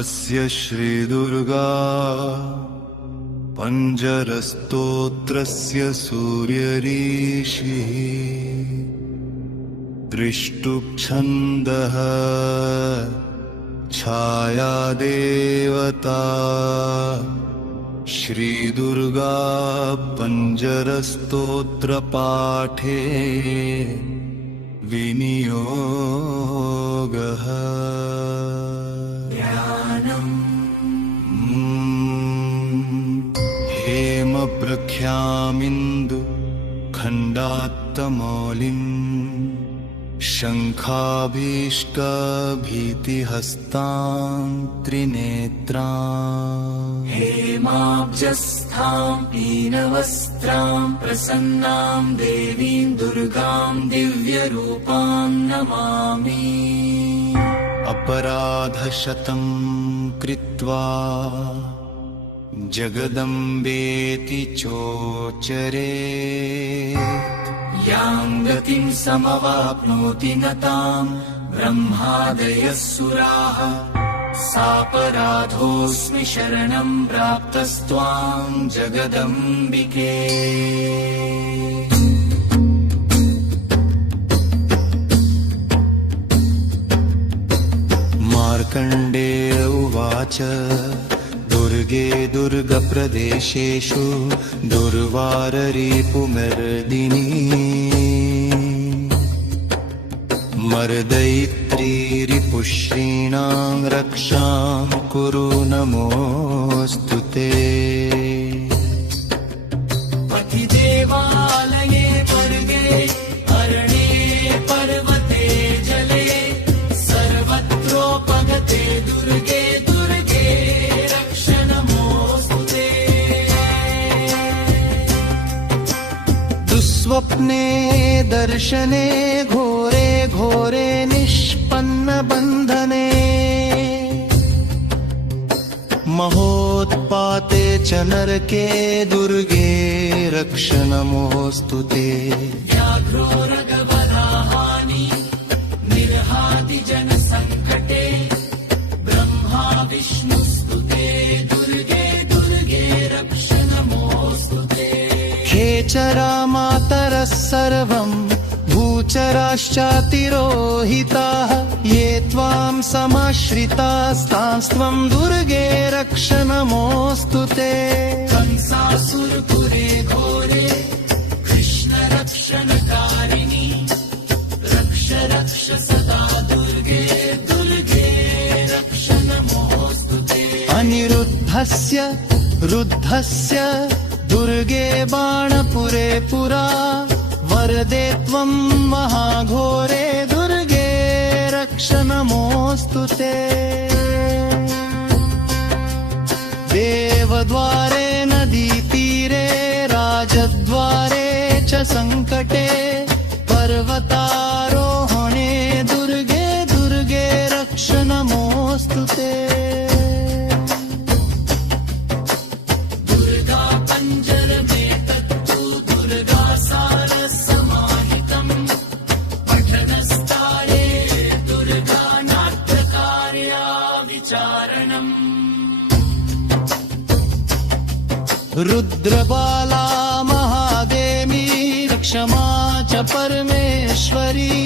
अस्य श्रीदुर्गा पञ्जरस्तोत्रस्य सूर्यऋषिः दृष्टुप्छन्दः छायादेवता श्रीदुर्गा पञ्जरस्तोत्रपाठे विनियोगः। हेमप्रख्यामिन्दु खण्डात्तमौलिं शङ्खाभीष्टभीतिहस्तां त्रिनेत्रां हेमाब्जस्थां पीनवस्त्रां प्रसन्नां देवीं दुर्गां दिव्यरूपां नमामि। अपराधशतं कृत्वा जगदम्बेति चोच्चरेत् यां गतिं समवाप्नोति न तां ब्रह्मादयः सुराः सापराधोऽस्मि शरणं प्राप्तस्त्वां जगदम्बिके। मार्कण्डेय उवाच दुर्गे दुर्गप्रदेशेषु दुर्वाररिपुमर्दिनी मर्दयित्री रिपुश्रीणां रक्षां कुरु नमोऽस्तु ते। पतिदेवालये वर्गे अरण्ये पर्वते जले सर्वत्रोपगते दुर्गे दुर्गे रक्ष नमोऽस्तु ते। दुःस्वप्ने दर्शने घोरे घोरे निष्पन्नबन्धने महोत्पाते च नरके दुर्गे रक्ष नमोऽस्तु ते। व्याघ्रो रगवराहानि निर्हाति जनसङ्कटे ब्रह्मा विष्णुस्तुते दुर्गे दुर्गे रक्ष नमोऽस्तु ते। खेचरा मातरः सर्वं भूचराश्चातिरोहिताः ये त्वां समाश्रितास्तास्त्वं दुर्गे रक्ष नमोऽस्तु ते। कंसासुरपुरे घोरे कृष्ण रक्षणकारिणि रक्ष रक्ष सदा दुर्गे दुर्गे रक्ष नमोऽस्तु ते। अनिरुद्धस्य रुद्धस्य दुर्गे बाणपुरे पुरा वरदे त्वं महाघोरे दुर्गे रक्ष नमोऽस्तु ते। देवद्वारे नदीतीरे राजद्वारे च सङ्कटे पर्वतारोहणे दुर्गे दुर्गे रक्ष नमोऽस्तु ते। दुर्गा पञ्जरमेतत्तु दुर्गा सारसमाहितम् पठनस्थाये दुर्गा नाट्यकार्या विचारणम्। रुद्रबाला महादेवी क्षमा च परमेश्वरी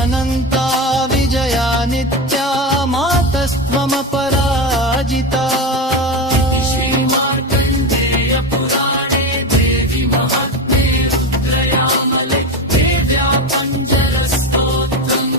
अनन्ता विजया नित्या मातस्त्वमपराजिता। श्रीमार्कण्डेय पुराणे देवी महात्म्ये रुद्रयामले देव्या पञ्जरस्तोत्रम्।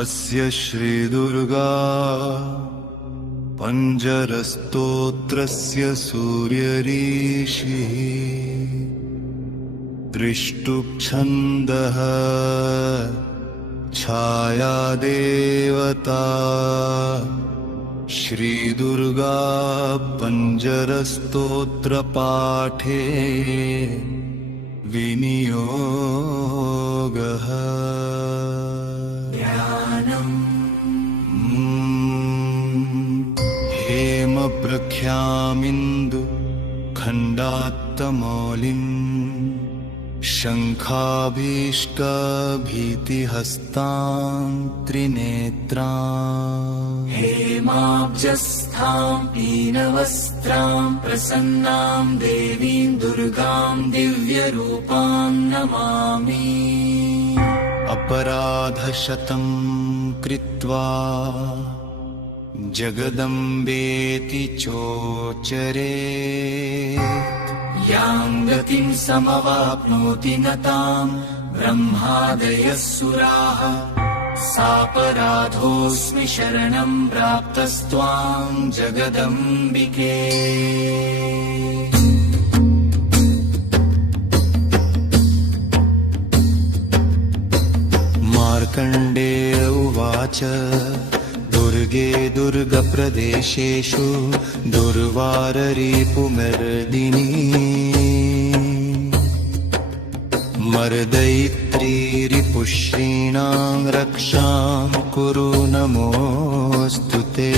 अस्य श्रीदुर्गा पञ्जरस्तोत्रस्य सूर्यऋषिः दृष्टुप्छन्दः छायादेवता श्रीदुर्गा पञ्जरस्तोत्रपाठे विनियोगः हेमप्रख्यामिन्दु खण्डात्तमौलिम् शङ्खाभीष्टभीतिहस्तां त्रिनेत्राम् हेमाब्जस्थां पीनवस्त्रां प्रसन्नां देवीं दुर्गां दिव्यरूपां नमामि। अपराधशतं कृत्वा जगदम्बेति चोचरे यां गतिं समवाप्नोति न तां ब्रह्मादयः सुराः सापराधोऽस्मि शरणं प्राप्तस्त्वां जगदम्बिके। मार्कण्डेय उवाच दुर्गे दुर्गप्रदेशेषु दुर्वाररिपुमर्दिनी मर्दयित्री रिपुश्रीणां रक्षां कुरु नमोऽस्तु ते।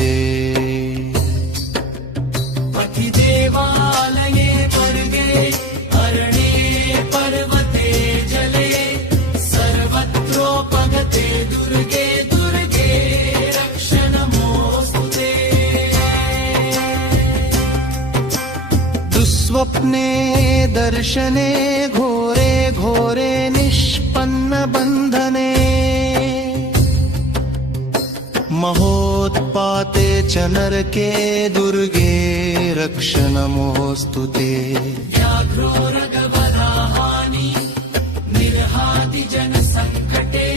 पतिदेवालये वर्गे अरण्ये पर्वते जले सर्वत्रोपगते दुर्गे दुर्गे रक्ष नमोऽस्तु ते। दुःस्वप्ने दर्शने घोरे घोरे निष्पन्नबन्धने महोत्पाते च नरके दुर्गे रक्ष नमोऽस्तु ते। व्याघ्रो रगवराहानि निर्हाति जनसङ्कटे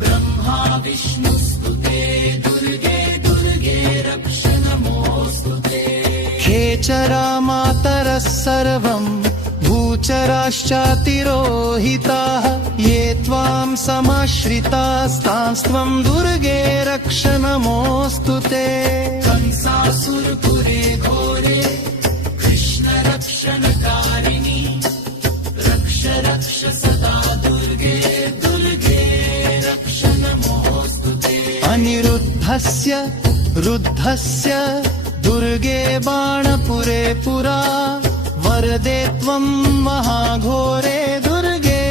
ब्रह्मा विष्णुस्तुते दुर्गे दुर्गे रक्ष नमोऽस्तु ते। खेचरा मातरः सर्वं भूचराश्चातिरोहिताः ये त्वां समाश्रितास्तांस्त्वं दुर्गे रक्ष नमोऽस्तु ते। कंसासुरपुरे घोरे कृष्ण रक्षणकारिणि रक्ष रक्ष सदा दुर्गे दुर्गे रक्ष नमोऽस्तु ते। अनिरुद्धस्य रुद्धस्य दुर्गे बाणपुरे पुरा वरदे त्वं महाघोरे दुर्गे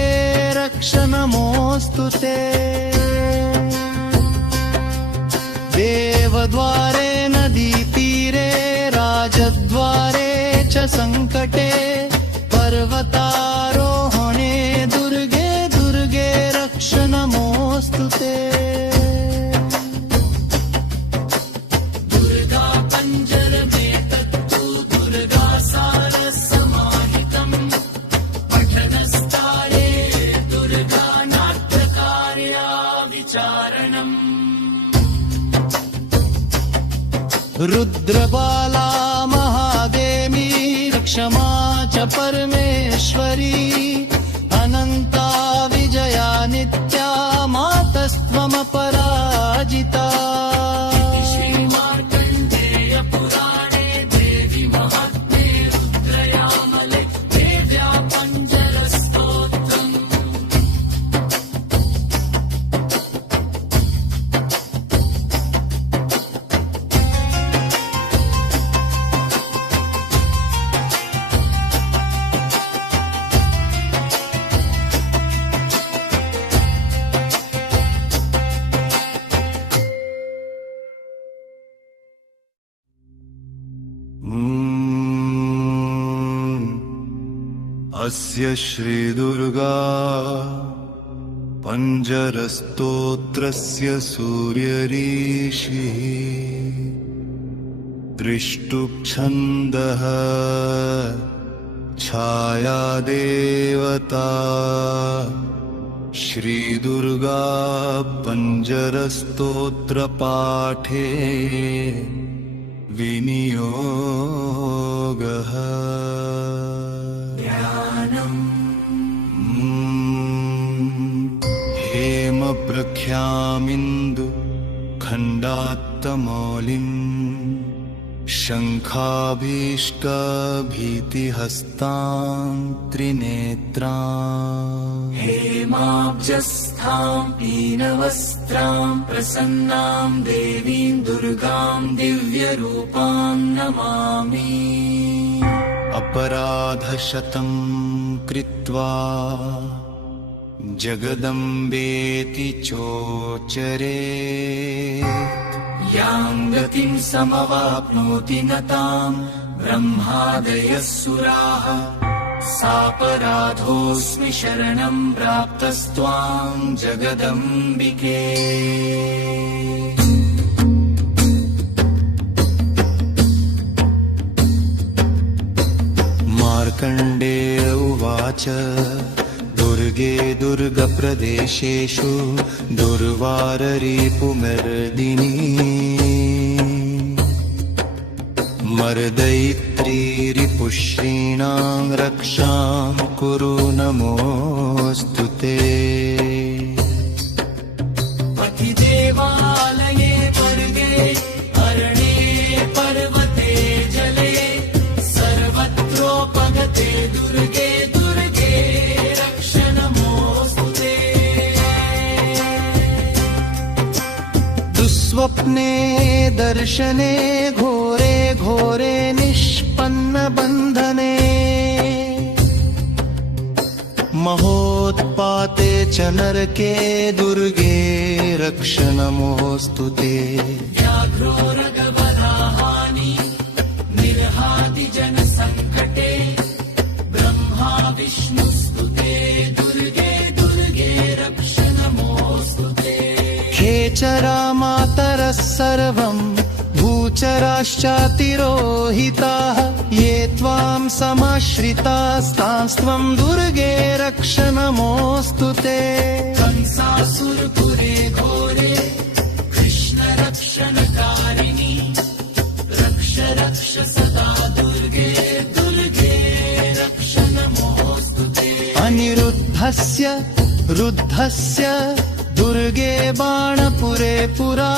रक्ष नमोऽस्तु ते। देवद्वारे नदीतीरे राजद्वारे च सङ्कटे पर्वतारोहणे दुर्गे दुर्गे रक्ष नमोऽस्तु ते। दुर्गा पञ्जरमेतत्तु दुर्गा सारसमाहितम् पठनस्थाये दुर्गा नाट्यकार्या विचारणम्। रुद्रबाला महादेवी क्षमा च परमेश्वरी अनन्ता विजया नित्या मातस्त्वमपराजिता। श्रीमार्कण्डेय पुराणे देवी महात्म्ये रुद्रयामले देव्या पञ्जरस्तोत्रम्। अस्य श्रीदुर्गा पञ्जरस्तोत्रस्य सूर्यऋषिः दृष्टुप्छन्दः छायादेवता श्रीदुर्गा पञ्जरस्तोत्रपाठे विनियोगः। हेमप्रख्यामिन्दु खण्डात्तमौलिम् शङ्खाभीष्टभीतिहस्तां त्रिनेत्राम् हेमाब्जस्थां पीनवस्त्रां प्रसन्नां देवीं दुर्गां दिव्यरूपां नमामि। अपराधशतं कृत्वा जगदम्बेति चोचरे यां गतिं समवाप्नोति न तां ब्रह्मादयः सुराः सापराधोऽस्मि शरणं प्राप्तस्त्वां जगदम्बिके। मार्कण्डेय उवाच दुर्गे दुर्गप्रदेशेषु दुर्वाररिपुमर्दिनी मर्दयित्रीरिपुश्रीणां रक्षां कुरु नमोऽस्तु ते। पतिदेवालये वर्गे अरण्ये पर्वते जले सर्वत्रोपगते दुर्गे दुर्गे रक्ष नमोऽस्तु ते। दुःस्वप्ने दर्शने घोरे घोरे निष्पन्नबन्धने महोत्पाते च नरके दुर्गे रक्ष नमोऽस्तु ते। व्याघ्रो रगवराहानि निर्हाति जनसङ्कटे ब्रह्मा विष्णुस्तुते दुर्गे दुर्गे रक्ष नमोऽस्तु ते। खेचरा मातरः सर्वं भूचराश्चातिरोहिताः ये त्वां समाश्रितास्तांस्त्वं दुर्गे रक्ष नमोऽस्तु ते। कंसासुरपुरे घोरे कृष्ण रक्षणकारिणि रक्ष रक्ष सदा दुर्गे दुर्गे रक्ष नमोऽस्तु ते। अनिरुद्धस्य रुद्धस्य दुर्गे बाणपुरे पुरा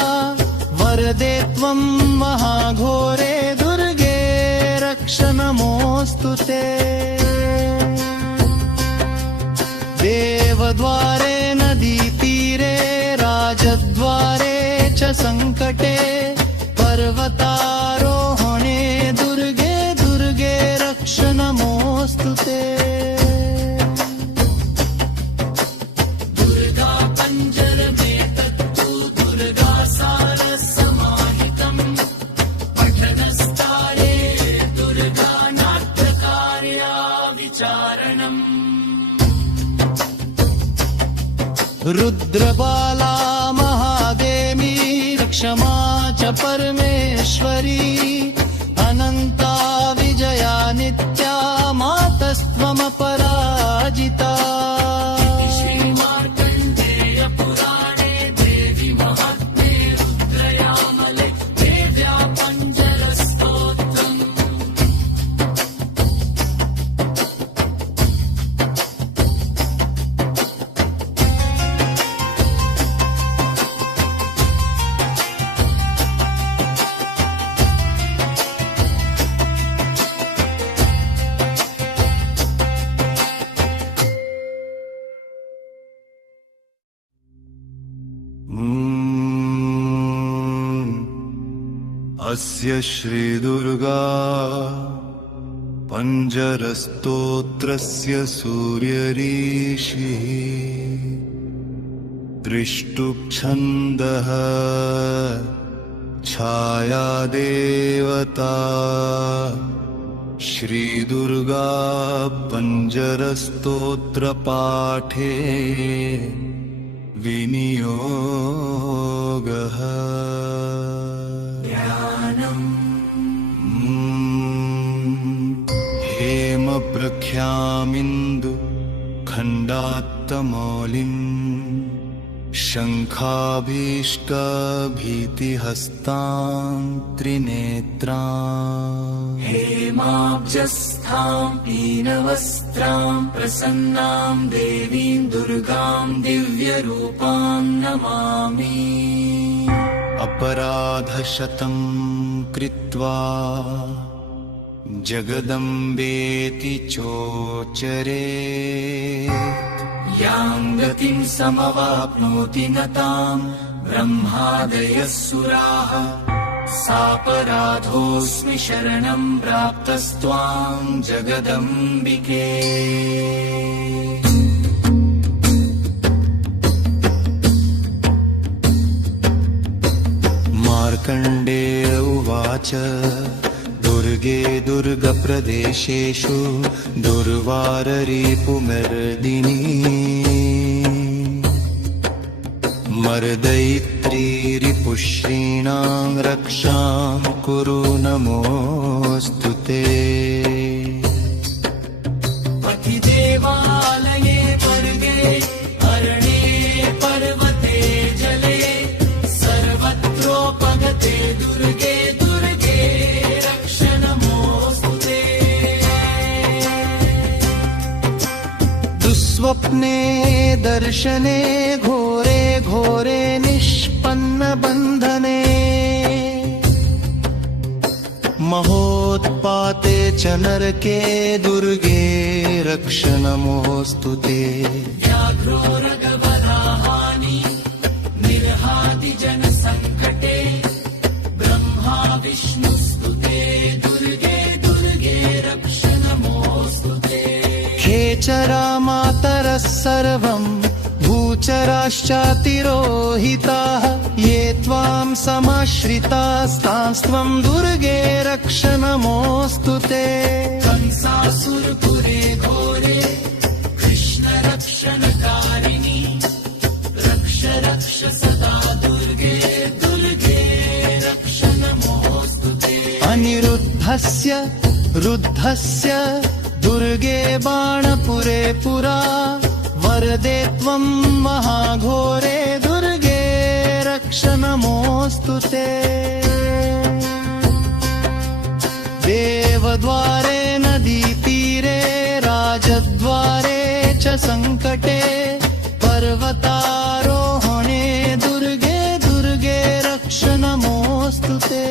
वरदे त्वं महाघोरे दुर्गे रक्ष नमोऽस्तु ते। देवद्वारे नदीतीरे राजद्वारे च सङ्कटे पर्वतारोहणे दुर्गे दुर्गे रक्ष नमोऽस्तु ते। दुर्गा पञ्जरमे तत्तु दुर्गा सारसमाहितम् पठनस्तारे दुर्गा नाट्यकार्या विचारणम्। रुद्रबाला महादेवी क्षमा च परमेश्वरी अनन्ता विजया नित्या मातस्त्वमपराजिता। श्रीमार्कण्डेय पुराणे देवी महात्म्ये रुद्रयामले देव्या पञ्जरस्तोत्रम्। अस्य श्रीदुर्गा पञ्जरस्तोत्रस्य सूर्यऋषिः त्रिष्टुप्छन्दः छायादेवता श्रीदुर्गा पञ्जरस्तोत्रपाठे विनियोगः। हेमप्रख्यामिन्दु खण्डात्तमौलिम् शङ्खाभीष्टभीतिहस्तां त्रिनेत्राम् हेमाब्जस्थां पीनवस्त्रां प्रसन्नां देवीं दुर्गां दिव्यरूपां नमामि। अपराधशतं कृत्वा जगदम्बेति चोचरे यां गतिं समवाप्नोति न तां ब्रह्मादयः सुराः सापराधोऽस्मि शरणं प्राप्तस्त्वां जगदम्बिके। मार्कण्डेय उवाच दुर्गे दुर्गप्रदेशेषु दुर्वाररिपुमर्दिनी मर्दयित्री रिपुश्रीणां रक्षां कुरु नमोऽस्तु ते। पतिदेवालये वर्गे अरण्ये पर्वते जले सर्वत्रोपगते दुर्गे दुर्गे रक्ष नमोऽस्तु ते। दुःस्वप्ने दर्शने घोरे घोरे निष्पन्नबन्धने महोत्पाते च नरके दुर्गे रक्ष नमोऽस्तु ते। व्याघ्रो रगवराहानि निर्हाति जनसङ्कटे ब्रह्मा विष्णुस्तुते दुर्गे दुर्गे रक्ष नमोऽस्तु ते। खेचरा मातरः सर्वं भूचराश्चातिरोहिताः ये त्वां समाश्रितास्तांस्त्वं दुर्गे रक्ष नमोऽस्तु ते। कंसासुरपुरे घोरे कृष्ण रक्षणकारिणि रक्ष रक्ष सदा दुर्गे दुर्गे रक्ष नमोऽस्तु ते। अनिरुद्धस्य रुद्धस्य दुर्गे बाणपुरे पुरा वरदे त्वं महाघोरे दुर्गे रक्ष नमोऽस्तु ते। देवद्वारे नदीतीरे राजद्वारे च सङ्कटे पर्वतारोहणे दुर्गे दुर्गे रक्ष नमोऽस्तु ते।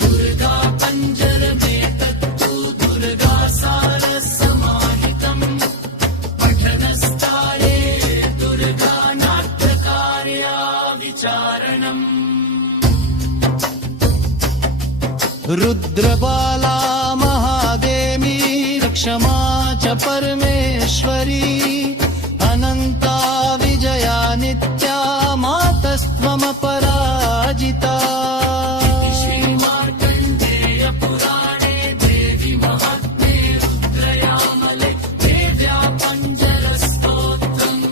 दुर्गा पञ्जरमेतत्तु दुर्गा सारसमाहितम् पठनस्थाने दुर्गा नाट्यकार्या विचारणम्। रुद्रबाला महादेवी क्षमा च परमेश्वरी अनन्ता विजया नित्या मातस्त्वमपराजिता। श्रीमार्कण्डेय पुराणे देवी महात्म्ये रुद्रयामले देव्या पञ्जरस्तोत्रम्।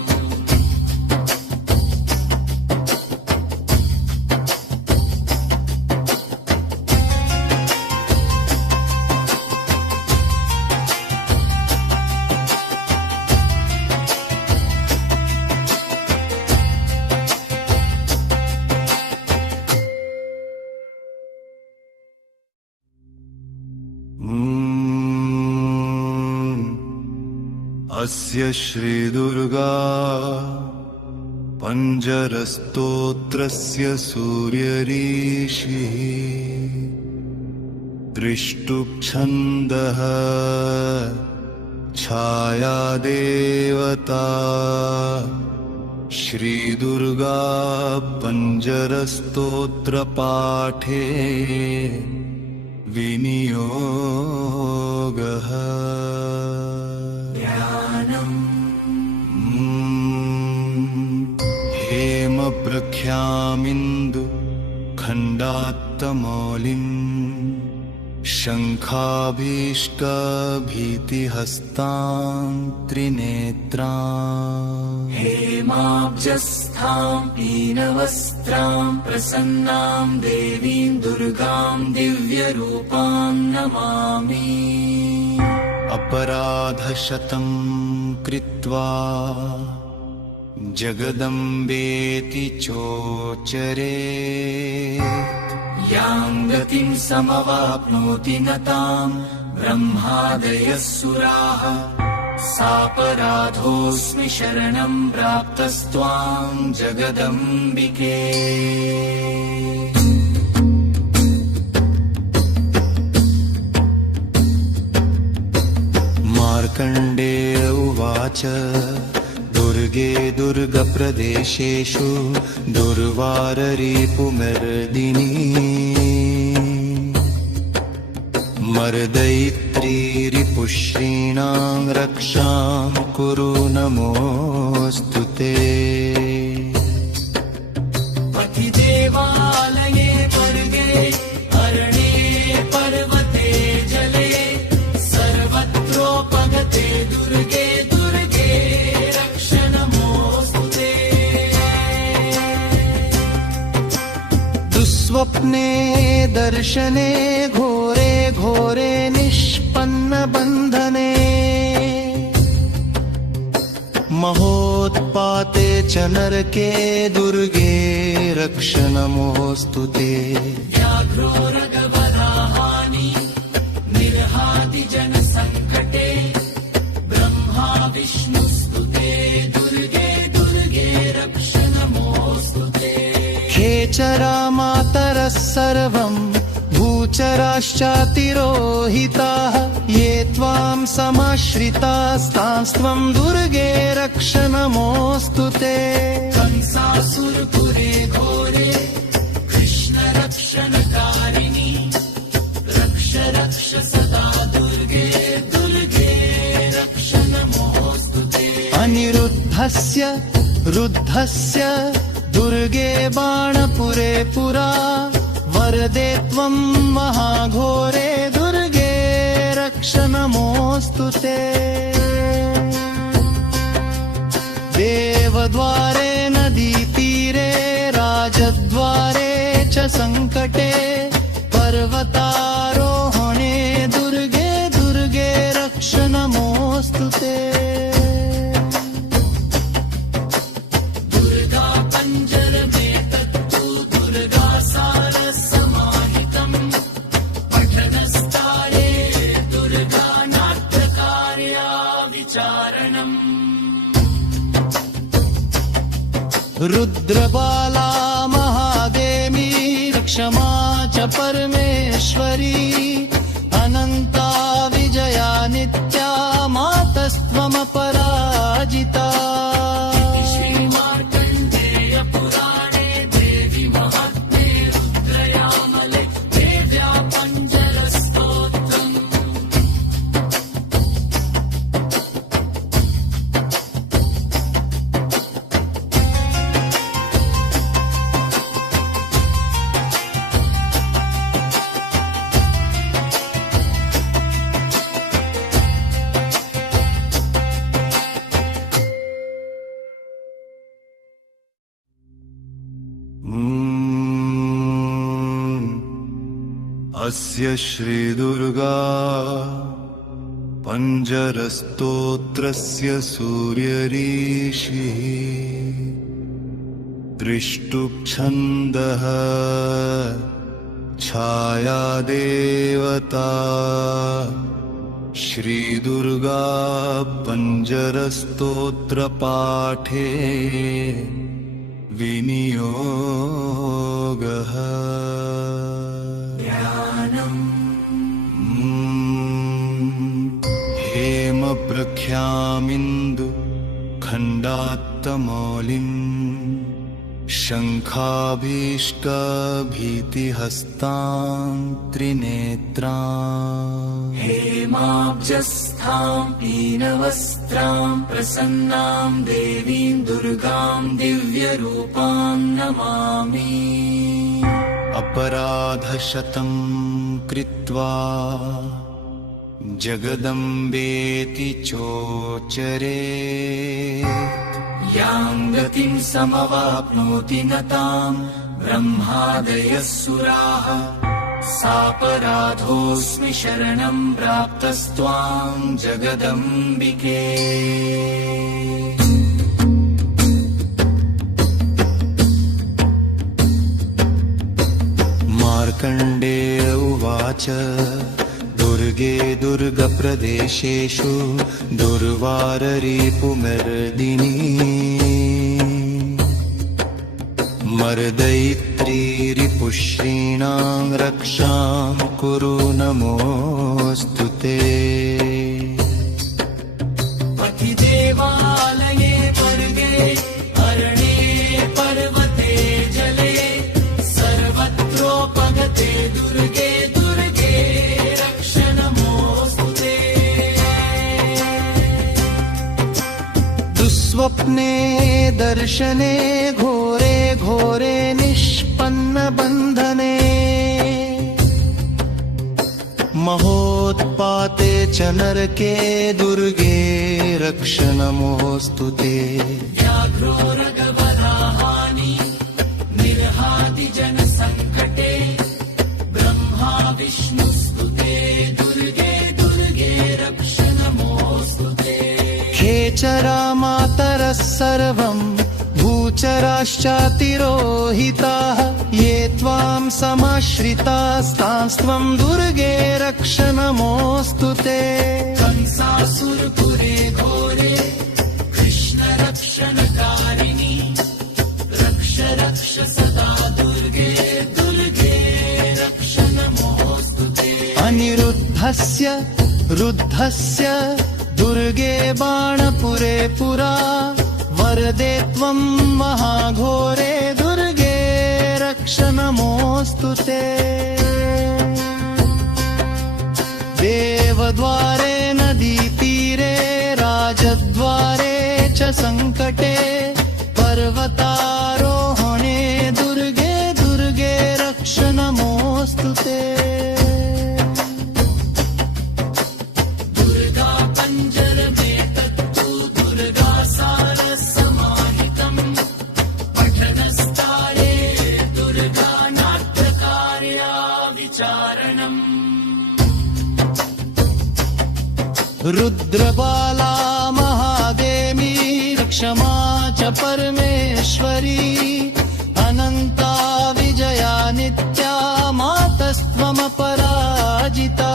अस्य श्रीदुर्गा पञ्जरस्तोत्रस्य सूर्यऋषिः दृष्टुप्छन्दः छायादेवता श्रीदुर्गा पञ्जरस्तोत्रपाठे विनियोगः। हेमप्रख्यामिन्दु खण्डात्तमौलिम् शङ्खाभीष्टभीतिहस्तां त्रिनेत्राम् हेमाब्जस्थां पीनवस्त्रां प्रसन्नां देवीं दुर्गां दिव्यरूपां नमामि। अपराधशतं कृत्वा जगदम्बेति चोचरे यां गतिं समवाप्नोति न तां ब्रह्मादयः सुराः सापराधोऽस्मि शरणं प्राप्तस्त्वां जगदम्बिके। मार्कण्डेय उवाच दुर्गे दुर्गप्रदेशेषु दुर्वाररिपुमर्दिनी मर्दयित्री रिपुश्रीणां रक्षां कुरु नमोऽस्तु ते। पतिदेवालये वर्गे अरण्ये पर्वते जले सर्वत्रोपगते दुर्गे दुर्गे रक्ष नमोऽस्तु ते। दुःस्वप्ने दर्शने घोरे घोरे निष्पन्नबन्धने महोत्पाते च नरके दुर्गे रक्ष नमोऽस्तु ते। व्याघ्रो रगवराहानि निर्हाति जनसङ्कटे ब्रह्मा विष्णुस्तुते दुर्गे दुर्गे रक्ष नमोऽस्तु ते। खेचरा मातरः सर्वं भूचराश्चातिरोहिताः ये त्वां समाश्रितास्तांस्त्वं दुर्गे रक्ष नमोऽस्तु ते। कंसासुरपुरे घोरे कृष्ण रक्षणकारिणि रक्ष रक्ष सदा दुर्गे दुर्गे रक्ष नमोऽस्तु ते। अनिरुद्धस्य रुद्धस्य दुर्गे बाणपुरे पुरा वरदे त्वं महाघोरे दुर्गे रक्ष नमोऽस्तु ते। देवद्वारे नदीतीरे राजद्वारे च सङ्कटे पर्वतारोहणे दुर्गे दुर्गे रक्ष नमोऽस्तु ते। रुद्रबाला महादेवी क्षमा च परमेश्वरी अनन्ता विजया नित्या मातस्त्वमपराजिता। श्रीमार्कण्डेय पुराणे देवी महात्म्ये रुद्रयामले देव्या पञ्जरस्तोत्रम्। अस्य श्रीदुर्गा पञ्जरस्तोत्रस्य सूर्यऋषिः दृष्टुप्छन्दः छायादेवता श्रीदुर्गा पञ्जरस्तोत्रपाठे विनियोगः। हेमप्रख्यामिन्दु खण्डात्तमौलिं शङ्खाभीष्टभीतिहस्तां त्रिनेत्रां हेमाब्जस्थां पीनवस्त्रां प्रसन्नां देवीं दुर्गां दिव्यरूपां नमामि। अपराधशतं कृत्वा जगदम्बेति चोचरे यां गतिं समवाप्नोति न तां ब्रह्मादयः सुराः सापराधोऽस्मि शरणं प्राप्तस्त्वां जगदम्बिके। मार्कण्डेय उवाच दुर्गे दुर्गप्रदेशेषु दुर्वाररिपुमर्दिनी मर्दयित्री रिपुश्रीणां रक्षां कुरु नमोऽस्तु ते देवालये वर्गे अरण्ये पर्वते जले सर्वत्रोपगते दुर्गे दुर्गे रक्ष नमोऽस्तु ते दुःस्वप्ने दर्शने घोरे घोरे निष्पन्नबन्धने महोत्पाते च नरके दुर्गे रक्ष नमोऽस्तु ते व्याघ्रो रगवराहानि निर्हाति जनसङ्कटे ब्रह्मा विष्णुस्तुते दुर्गे दुर्गे रक्ष नमोऽस्तु ते खेचरा मातरः सर्वं भूचराश्चातिरोहिताः ये त्वां समाश्रितास्तास्त्वं दुर्गे रक्ष नमोऽस्तु ते कंसासुरपुरे घोरे कृष्ण रक्षणकारिणि रक्ष रक्ष सदा दुर्गे दुर्गे रक्ष नमोऽस्तु ते अनिरुद्धस्य रुद्धस्य दुर्गे बाणपुरे पुरा वरदे त्वं महाघोरे दुर्गे रक्ष नमोऽस्तु ते देवद्वारे नदीतीरे राजद्वारे च सङ्कटे पर्वतारोहणे दुर्गे दुर्गे रक्ष नमोऽस्तु ते दुर्गा पञ्जरमे तत्तु दुर्गा सारसमाहितम् पठनस्थाये दुर्गा नाट्यकार्या विचारणम् रुद्रबाला महादेवी क्षमा च परमेश्वरी अनन्ता विजया नित्या मातस्त्वमपराजिता